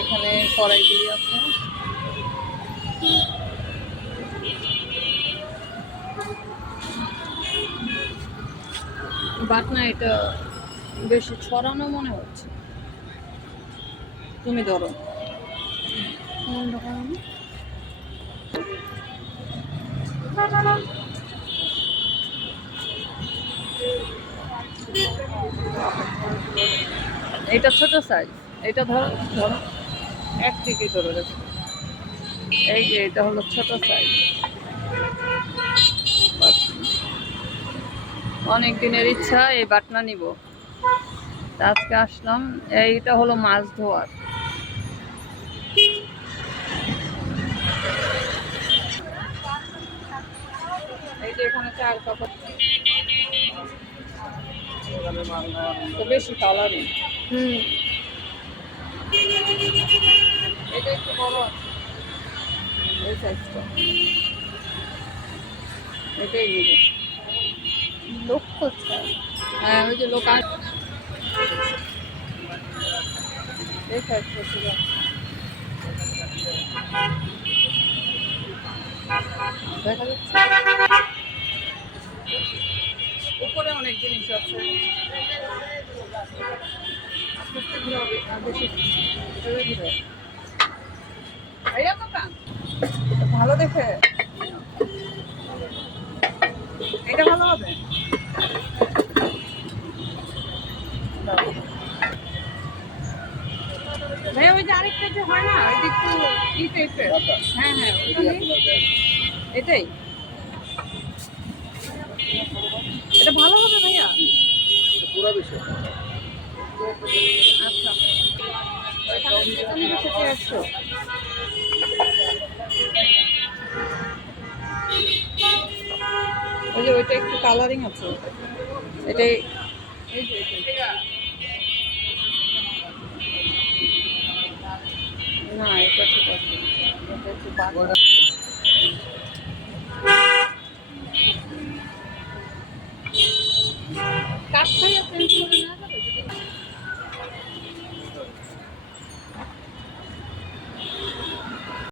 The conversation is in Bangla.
এখানে কড়াইগুলি আছে। বাটনা এটা বেশি ছড়ানো মনে হচ্ছে। তুমি ধরো এটা ছোট সাইজ, এটা ধরো ধরো একদিকে ধরে রেখো। এই যে এটা হলো ছোট সাইজ। অনেক দিনের ইচ্ছা এই বাটনা নিব, আজকে আসলাম। এইটা হলো মাছ ধোয়ার। এই যে এখানে চার কাপড় তো বেশি কালারিং। এটা একটু বড় আছে এই সাইজটা, এটাই নিবে। লোক করছে, হ্যাঁ ওই যে লোক এই সাইজটা ছিল। দেখা যাচ্ছে উপরে অনেক জিনিস আছে। ভালো দেখে এটা ভালো হবে। ভাইয়া ওই যে আরেকটা যে হয় না ওই যে একটু ই টাইপের, হ্যাঁ হ্যাঁ এটাই, এটা ভালো হবে ভাইয়া পুরো বিষয়। আচ্ছা ওই যে ওইটা একটু কালারিং আছে এটাই। না এটা ঠিক আছে, এটা একটু